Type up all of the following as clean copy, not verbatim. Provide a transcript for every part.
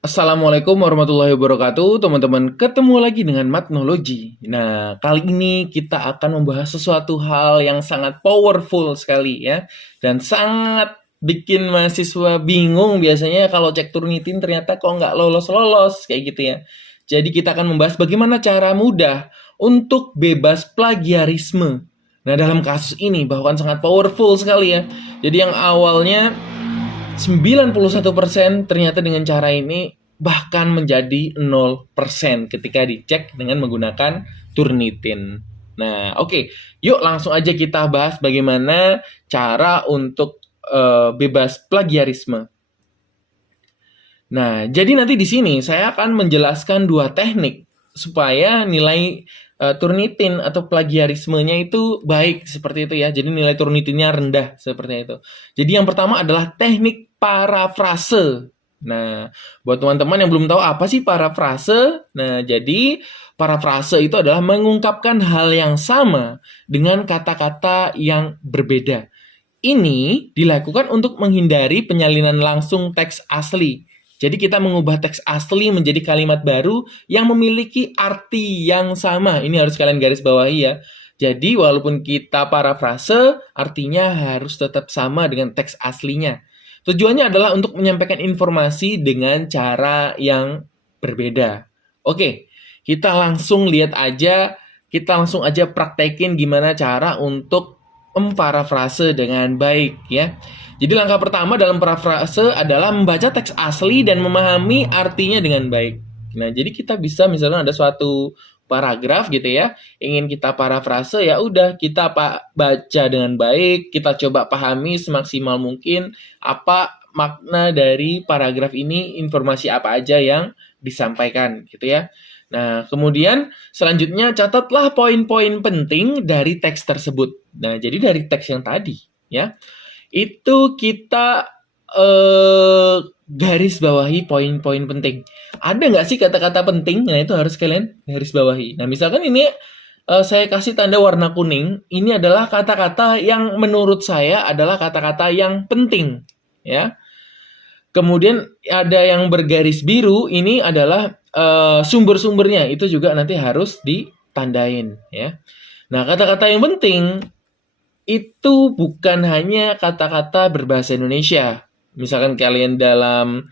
Assalamualaikum warahmatullahi wabarakatuh, teman-teman. Ketemu lagi dengan Matnologi. Nah, kali ini kita akan membahas sesuatu hal yang sangat powerful sekali ya, dan sangat bikin mahasiswa bingung biasanya kalau cek Turnitin ternyata kok nggak lolos-lolos kayak gitu ya. Jadi kita akan membahas bagaimana cara mudah untuk bebas plagiarisme. Nah, dalam kasus ini bahkan sangat powerful sekali ya. Jadi yang awalnya 91% ternyata dengan cara ini bahkan menjadi 0% ketika dicek dengan menggunakan Turnitin. Nah, oke. Yuk langsung aja kita bahas bagaimana cara untuk bebas plagiarisme. Nah, jadi nanti di sini saya akan menjelaskan dua teknik supaya nilai Turnitin atau plagiarismenya itu baik seperti itu ya. Jadi nilai Turnitinnya rendah seperti itu. Jadi yang pertama adalah teknik parafrase. Nah, buat teman-teman yang belum tahu apa sih parafrase, nah jadi parafrase itu adalah mengungkapkan hal yang sama dengan kata-kata yang berbeda. Ini dilakukan untuk menghindari penyalinan langsung teks asli. Jadi kita mengubah teks asli menjadi kalimat baru yang memiliki arti yang sama. Ini harus kalian garis bawahi ya. Jadi walaupun kita parafrase, artinya harus tetap sama dengan teks aslinya. Tujuannya adalah untuk menyampaikan informasi dengan cara yang berbeda. Oke, kita langsung aja praktekin gimana cara untuk memparafrase dengan baik ya. Jadi langkah pertama dalam parafrase adalah membaca teks asli dan memahami artinya dengan baik. Nah, jadi kita bisa misalnya ada suatu paragraf gitu ya, ingin kita parafrase ya udah kita baca dengan baik, kita coba pahami semaksimal mungkin apa makna dari paragraf ini, informasi apa aja yang disampaikan gitu ya. Nah, kemudian selanjutnya catatlah poin-poin penting dari teks tersebut. Nah, jadi dari teks yang tadi ya, itu kita garis bawahi poin-poin penting. Ada nggak sih kata-kata penting? Nah, itu harus kalian garis bawahi. Nah, misalkan ini saya kasih tanda warna kuning. Ini adalah kata-kata yang menurut saya adalah kata-kata yang penting. Ya. Kemudian ada yang bergaris biru. Ini adalah sumber-sumbernya. Itu juga nanti harus ditandain. Ya. Nah, kata-kata yang penting itu bukan hanya kata-kata berbahasa Indonesia. Misalkan kalian dalam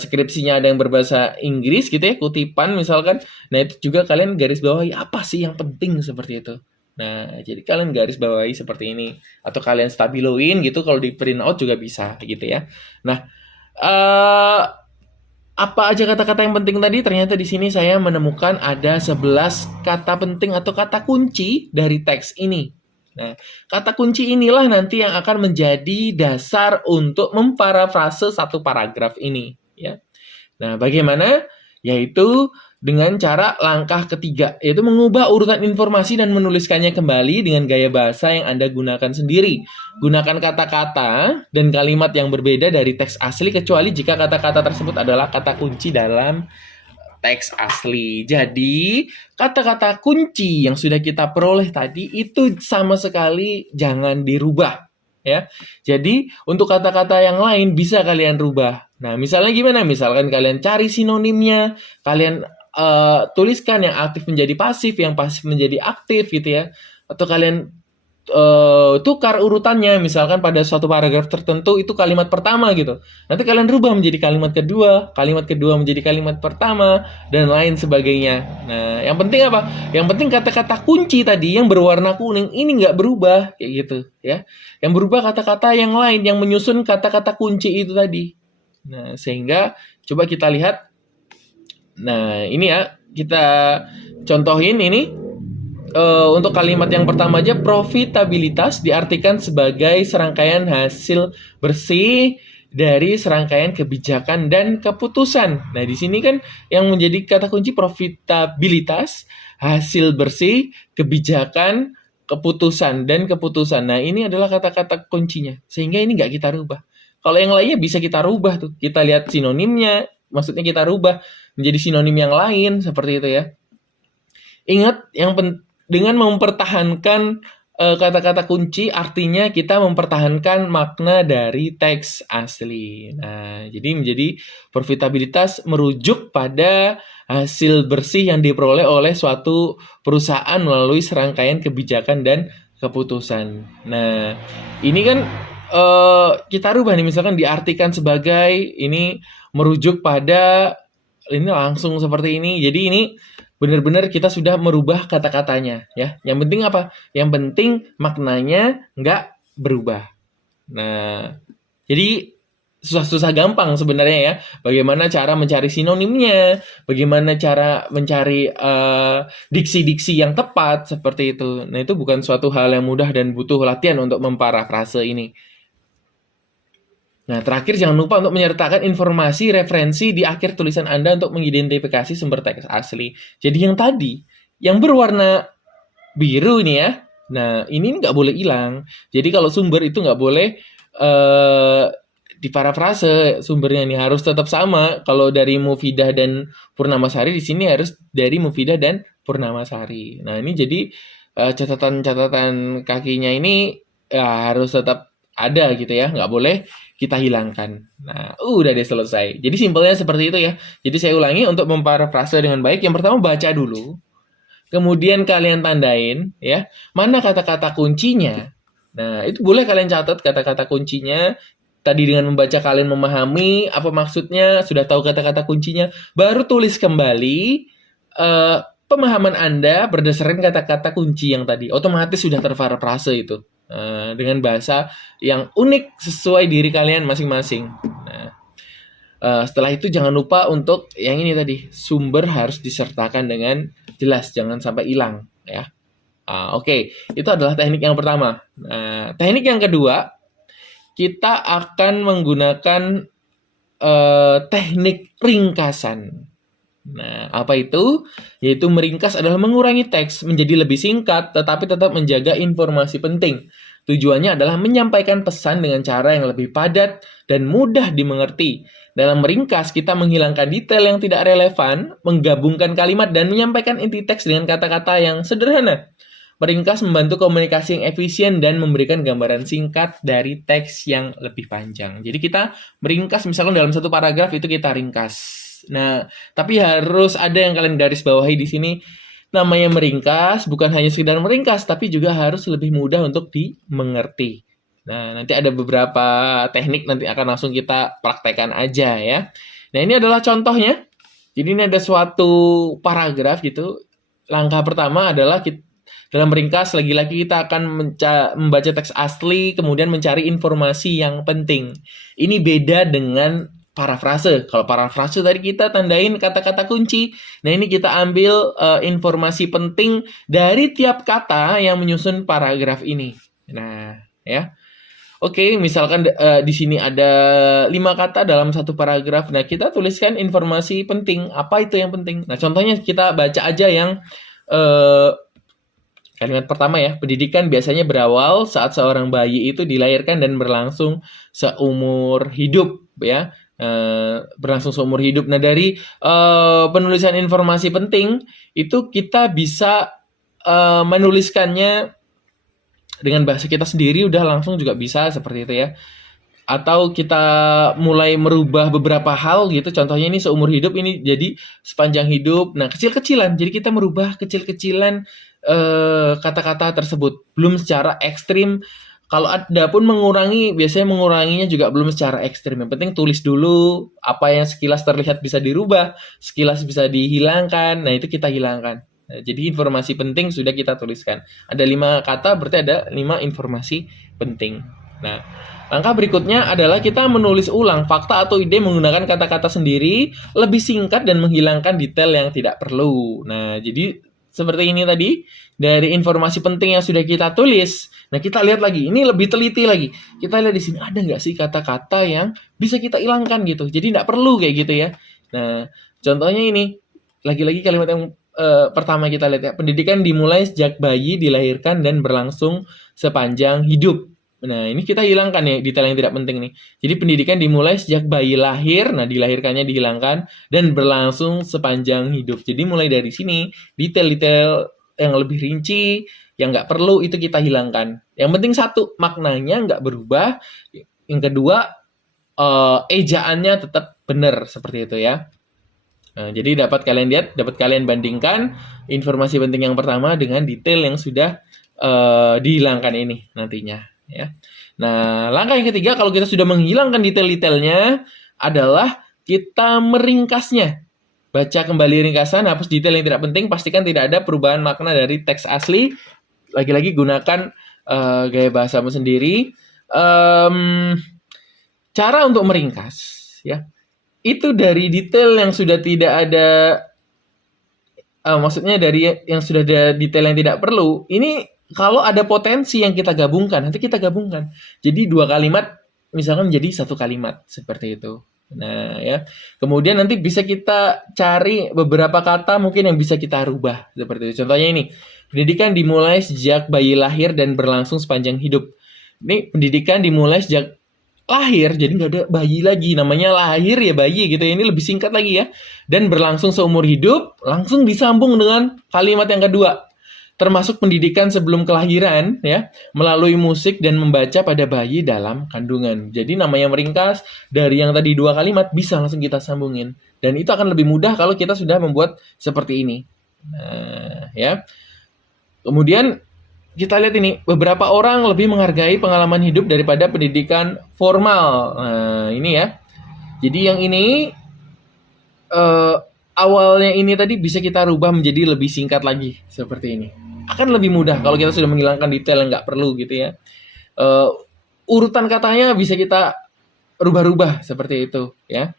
skripsinya ada yang berbahasa Inggris gitu ya, kutipan misalkan. Nah, itu juga kalian garis bawahi apa sih yang penting seperti itu. Nah, jadi kalian garis bawahi seperti ini. Atau kalian stabiloin gitu, kalau di print out juga bisa gitu ya. Nah, apa aja kata-kata yang penting tadi? Ternyata di sini saya menemukan ada 11 kata penting atau kata kunci dari teks ini. Nah, kata kunci inilah nanti yang akan menjadi dasar untuk memparafrase satu paragraf ini, ya. Nah, bagaimana? Yaitu dengan cara langkah ketiga, yaitu mengubah urutan informasi dan menuliskannya kembali dengan gaya bahasa yang Anda gunakan sendiri. Gunakan kata-kata dan kalimat yang berbeda dari teks asli kecuali jika kata-kata tersebut adalah kata kunci dalam teks asli. Jadi, kata-kata kunci yang sudah kita peroleh tadi itu sama sekali jangan dirubah, ya. Jadi, untuk kata-kata yang lain bisa kalian rubah. Nah, misalnya gimana? Misalkan kalian cari sinonimnya, kalian tuliskan yang aktif menjadi pasif, yang pasif menjadi aktif gitu ya. Atau kalian tukar urutannya, misalkan pada suatu paragraf tertentu itu kalimat pertama gitu. Nanti kalian rubah menjadi kalimat kedua menjadi kalimat pertama, dan lain sebagainya. Nah, yang penting apa? Yang penting kata-kata kunci tadi yang berwarna kuning ini nggak berubah, kayak gitu ya. Yang berubah kata-kata yang lain yang menyusun kata-kata kunci itu tadi. Nah, sehingga coba kita lihat. Nah, ini ya, kita contohin ini. Untuk kalimat yang pertama aja, profitabilitas diartikan sebagai serangkaian hasil bersih dari serangkaian kebijakan dan keputusan. Nah, di sini kan yang menjadi kata kunci profitabilitas, hasil bersih, kebijakan, keputusan, dan keputusan. Nah, ini adalah kata-kata kuncinya. Sehingga ini nggak kita rubah. Kalau yang lainnya bisa kita rubah tuh. Kita lihat sinonimnya, maksudnya kita rubah menjadi sinonim yang lain, seperti itu ya. Ingat, dengan mempertahankan kata-kata kunci artinya kita mempertahankan makna dari teks asli. Nah, jadi menjadi profitabilitas merujuk pada hasil bersih yang diperoleh oleh suatu perusahaan melalui serangkaian kebijakan dan keputusan. Nah, ini kan kita rubah nih, misalkan diartikan sebagai ini merujuk pada ini langsung seperti ini. Jadi ini benar-benar kita sudah merubah kata-katanya ya. Yang penting apa? Yang penting maknanya nggak berubah. Nah, jadi susah-susah gampang sebenarnya ya. Bagaimana cara mencari sinonimnya, bagaimana cara mencari diksi-diksi yang tepat seperti itu. Nah, itu bukan suatu hal yang mudah dan butuh latihan untuk memparafrase ini. Nah, terakhir jangan lupa untuk menyertakan informasi referensi di akhir tulisan Anda untuk mengidentifikasi sumber teks asli. Jadi yang tadi, yang berwarna biru ini ya, nah ini nggak boleh hilang. Jadi kalau sumber itu nggak boleh diparafrase, sumbernya ini harus tetap sama. Kalau dari Mufidah dan Purnamasari, di sini harus dari Mufidah dan Purnamasari. Nah, ini jadi catatan-catatan kakinya ini ya, harus tetap ada gitu ya, nggak boleh kita hilangkan. Nah, udah deh selesai. Jadi simpelnya seperti itu ya. Jadi saya ulangi untuk memparafrase dengan baik. Yang pertama baca dulu, kemudian kalian tandain ya, mana kata-kata kuncinya. Nah, itu boleh kalian catat kata-kata kuncinya. Tadi dengan membaca kalian memahami apa maksudnya, sudah tahu kata-kata kuncinya, baru tulis kembali pemahaman Anda berdasarkan kata-kata kunci yang tadi. Otomatis sudah terparafrase itu. Dengan bahasa yang unik sesuai diri kalian masing-masing. Nah, setelah itu jangan lupa untuk yang ini tadi, sumber harus disertakan dengan jelas, jangan sampai hilang ya. Oke. Itu adalah teknik yang pertama. Teknik yang kedua, kita akan menggunakan teknik ringkasan. Nah, apa itu? Yaitu meringkas adalah mengurangi teks menjadi lebih singkat, tetapi tetap menjaga informasi penting. Tujuannya adalah menyampaikan pesan dengan cara yang lebih padat dan mudah dimengerti. Dalam meringkas, kita menghilangkan detail yang tidak relevan, menggabungkan kalimat, dan menyampaikan inti teks dengan kata-kata yang sederhana. Meringkas membantu komunikasi yang efisien dan memberikan gambaran singkat dari teks yang lebih panjang. Jadi kita meringkas, misalkan dalam satu paragraf itu kita ringkas. Nah, tapi harus ada yang kalian garis bawahi di sini. Namanya meringkas, bukan hanya sekedar meringkas, tapi juga harus lebih mudah untuk dimengerti. Nah, nanti ada beberapa teknik, nanti akan langsung kita praktekkan aja ya. Nah, ini adalah contohnya. Jadi ini ada suatu paragraf gitu. Langkah pertama adalah dalam meringkas, lagi-lagi kita akan membaca teks asli, kemudian mencari informasi yang penting. Ini beda dengan parafrase. Kalau parafrase tadi kita tandain kata-kata kunci. Nah, ini kita ambil informasi penting dari tiap kata yang menyusun paragraf ini. Nah, ya. Oke, misalkan di sini ada 5 kata dalam satu paragraf. Nah, kita tuliskan informasi penting. Apa itu yang penting? Nah, contohnya kita baca aja yang kalimat pertama ya. Pendidikan biasanya berawal saat seorang bayi itu dilahirkan dan berlangsung seumur hidup ya. Berlangsung seumur hidup. Nah, dari penulisan informasi penting itu kita bisa menuliskannya dengan bahasa kita sendiri, udah langsung juga bisa seperti itu ya. Atau kita mulai merubah beberapa hal gitu. Contohnya ini seumur hidup, ini jadi sepanjang hidup. Nah, kecil-kecilan. Jadi kita merubah kecil-kecilan kata-kata tersebut. Belum secara ekstrim. Kalau ada pun mengurangi, biasanya menguranginya juga belum secara ekstrim. Yang penting tulis dulu, apa yang sekilas terlihat bisa dirubah, sekilas bisa dihilangkan, nah itu kita hilangkan. Nah, jadi informasi penting sudah kita tuliskan. Ada 5 kata, berarti ada 5 informasi penting. Nah, langkah berikutnya adalah kita menulis ulang fakta atau ide menggunakan kata-kata sendiri, lebih singkat dan menghilangkan detail yang tidak perlu. Nah, jadi seperti ini tadi, dari informasi penting yang sudah kita tulis. Nah, kita lihat lagi, ini lebih teliti lagi. Kita lihat di sini, ada nggak sih kata-kata yang bisa kita hilangkan gitu. Jadi nggak perlu kayak gitu ya. Nah, contohnya ini, lagi-lagi kalimat yang pertama kita lihat ya. Pendidikan dimulai sejak bayi dilahirkan dan berlangsung sepanjang hidup. Nah, ini kita hilangkan ya, detail yang tidak penting nih. Jadi pendidikan dimulai sejak bayi lahir, nah dilahirkannya dihilangkan, dan berlangsung sepanjang hidup. Jadi mulai dari sini, detail-detail yang lebih rinci, yang nggak perlu itu kita hilangkan. Yang penting satu, maknanya nggak berubah. Yang kedua, ejaannya tetap benar seperti itu ya. Nah, jadi dapat kalian lihat, dapat kalian bandingkan informasi penting yang pertama dengan detail yang sudah dihilangkan ini nantinya ya. Nah, langkah yang ketiga kalau kita sudah menghilangkan detail-detailnya adalah kita meringkasnya. Baca kembali ringkasan, hapus detail yang tidak penting, pastikan tidak ada perubahan makna dari teks asli. Lagi-lagi gunakan gaya bahasamu sendiri. Cara untuk meringkas ya. Itu dari detail yang sudah tidak ada, maksudnya dari yang sudah ada detail yang tidak perlu, ini kalau ada potensi yang kita gabungkan, nanti kita gabungkan. Jadi 2 kalimat misalkan menjadi 1 kalimat, seperti itu. Nah ya, kemudian nanti bisa kita cari beberapa kata mungkin yang bisa kita rubah, seperti itu. Contohnya ini, pendidikan dimulai sejak bayi lahir dan berlangsung sepanjang hidup. Ini pendidikan dimulai sejak lahir, jadi nggak ada bayi lagi, namanya lahir ya bayi gitu ya, ini lebih singkat lagi ya, dan berlangsung seumur hidup, langsung disambung dengan kalimat yang kedua, termasuk pendidikan sebelum kelahiran ya, melalui musik dan membaca pada bayi dalam kandungan. Jadi namanya meringkas, dari yang tadi 2 kalimat bisa langsung kita sambungin, dan itu akan lebih mudah kalau kita sudah membuat seperti ini. Nah ya, kemudian kita lihat ini, beberapa orang lebih menghargai pengalaman hidup daripada pendidikan formal. Nah, ini ya. Jadi yang ini, awalnya ini tadi bisa kita rubah menjadi lebih singkat lagi, seperti ini. Akan lebih mudah kalau kita sudah menghilangkan detail yang nggak perlu gitu ya. Urutan katanya bisa kita rubah-rubah, seperti itu ya.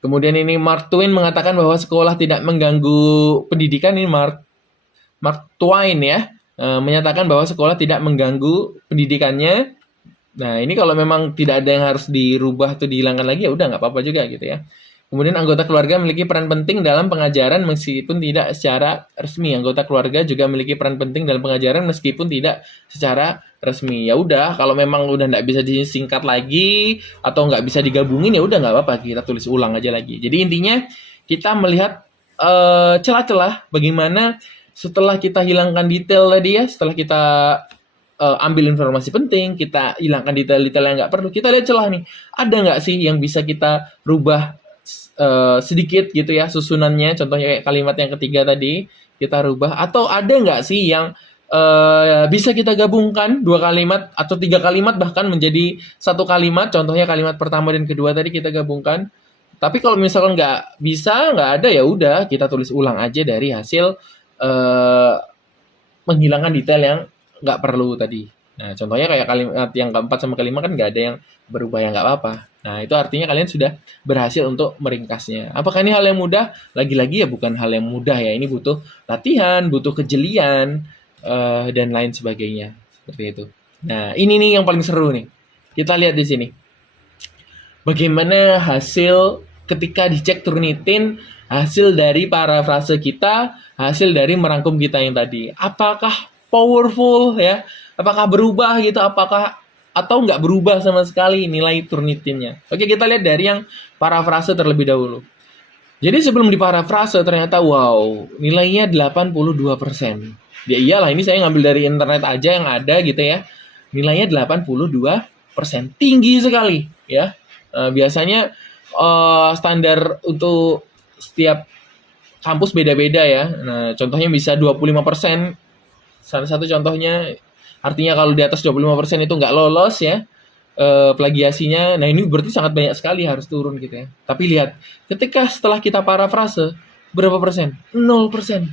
Kemudian ini Mark Twain mengatakan bahwa sekolah tidak mengganggu pendidikan. Ini Mark Twain ya. Menyatakan bahwa sekolah tidak mengganggu pendidikannya. Nah, ini kalau memang tidak ada yang harus dirubah atau dihilangkan lagi, ya udah nggak apa-apa juga gitu ya. Kemudian anggota keluarga memiliki peran penting dalam pengajaran meskipun tidak secara resmi. Anggota keluarga juga memiliki peran penting dalam pengajaran meskipun tidak secara resmi. Ya udah, kalau memang udah nggak bisa disingkat lagi atau nggak bisa digabungin, ya udah nggak apa-apa, kita tulis ulang aja lagi. Jadi intinya kita melihat celah-celah bagaimana setelah kita hilangkan detail tadi ya, setelah kita ambil informasi penting, kita hilangkan detail-detail yang nggak perlu, kita lihat celah nih, ada nggak sih yang bisa kita rubah sedikit gitu ya susunannya, contohnya kayak kalimat yang ketiga tadi kita rubah, atau ada nggak sih yang bisa kita gabungkan 2 kalimat atau 3 kalimat bahkan menjadi 1 kalimat, contohnya kalimat pertama dan kedua tadi kita gabungkan. Tapi kalau misalkan nggak bisa, nggak ada, ya udah kita tulis ulang aja dari hasil menghilangkan detail yang nggak perlu tadi. Nah, contohnya kayak kalimat yang keempat sama kelima kan nggak ada yang berubah, ya nggak apa-apa. Nah, itu artinya kalian sudah berhasil untuk meringkasnya. Apakah ini hal yang mudah? Lagi-lagi ya bukan hal yang mudah ya. Ini butuh latihan, butuh kejelian, dan lain sebagainya. Seperti itu. Nah, ini nih yang paling seru nih. Kita lihat di sini. Bagaimana hasil ketika dicek Turnitin, hasil dari parafrase kita, hasil dari merangkum kita yang tadi. Apakah powerful ya? Apakah berubah gitu? Apakah atau nggak berubah sama sekali nilai Turnitinnya? Oke, kita lihat dari yang parafrase terlebih dahulu. Jadi sebelum diparafrase ternyata wow, nilainya 82%. Ya iyalah, ini saya ngambil dari internet aja yang ada gitu ya. Nilainya 82%. Tinggi sekali ya. Biasanya standar untuk setiap kampus beda-beda ya. Nah, contohnya bisa 25%. Salah satu contohnya, artinya kalau di atas 25% itu nggak lolos ya plagiasinya. Nah, ini berarti sangat banyak sekali, harus turun gitu ya. Tapi lihat, ketika setelah kita parafrase, berapa persen? 0%.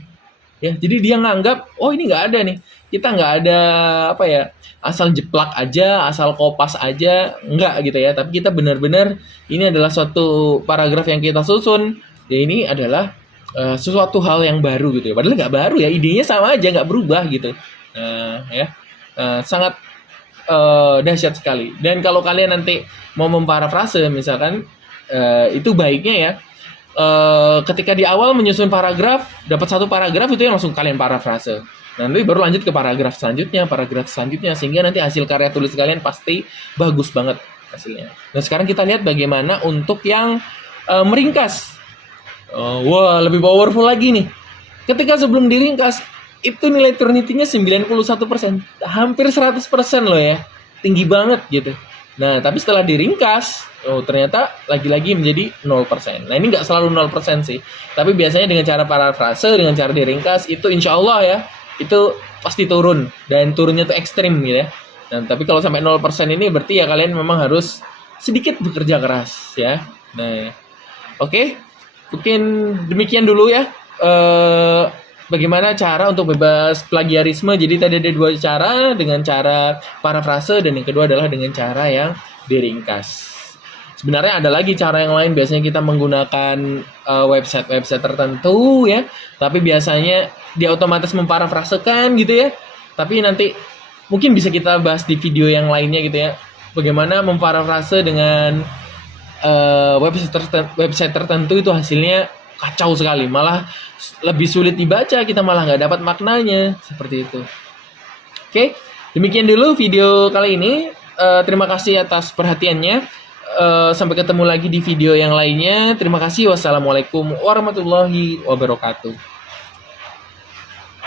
Ya, jadi dia nganggap, oh ini nggak ada nih. Kita nggak ada apa ya, asal jeplak aja, asal kopas aja, nggak gitu ya. Tapi kita benar-benar, ini adalah suatu paragraf yang kita susun. Ya, ini adalah sesuatu hal yang baru gitu ya. Padahal nggak baru ya, idenya sama aja, nggak berubah gitu. Sangat dahsyat sekali. Dan kalau kalian nanti mau memparafrase misalkan, itu baiknya ya, ketika di awal menyusun paragraf, dapat satu paragraf itu yang langsung kalian parafrase. Nanti baru lanjut ke paragraf selanjutnya, sehingga nanti hasil karya tulis kalian pasti bagus banget hasilnya. Nah, sekarang kita lihat bagaimana untuk yang meringkas. Wah, lebih powerful lagi nih. Ketika sebelum diringkas, itu nilai Turnitin-nya 91%. Hampir 100% loh ya. Tinggi banget gitu. Nah, tapi setelah diringkas, ternyata lagi-lagi menjadi 0%. Nah, ini nggak selalu 0% sih. Tapi biasanya dengan cara parafrase, dengan cara diringkas, itu insya Allah ya, itu pasti turun. Dan turunnya tuh ekstrim gitu ya. Nah, tapi kalau sampai 0% ini berarti ya kalian memang harus sedikit bekerja keras ya. Nah, oke. Mungkin demikian dulu ya. Bagaimana cara untuk bebas plagiarisme. Jadi tadi ada 2 cara, dengan cara parafrase dan yang kedua adalah dengan cara yang diringkas. Sebenarnya ada lagi cara yang lain, biasanya kita menggunakan website-website tertentu ya, tapi biasanya dia otomatis memparafrasekan gitu ya. Tapi nanti mungkin bisa kita bahas di video yang lainnya gitu ya, bagaimana memparafrase dengan website tertentu itu hasilnya kacau sekali, malah lebih sulit dibaca, kita malah nggak dapat maknanya, seperti itu. Oke, demikian dulu video kali ini. Terima kasih atas perhatiannya. Sampai ketemu lagi di video yang lainnya. Terima kasih. Wassalamualaikum warahmatullahi wabarakatuh.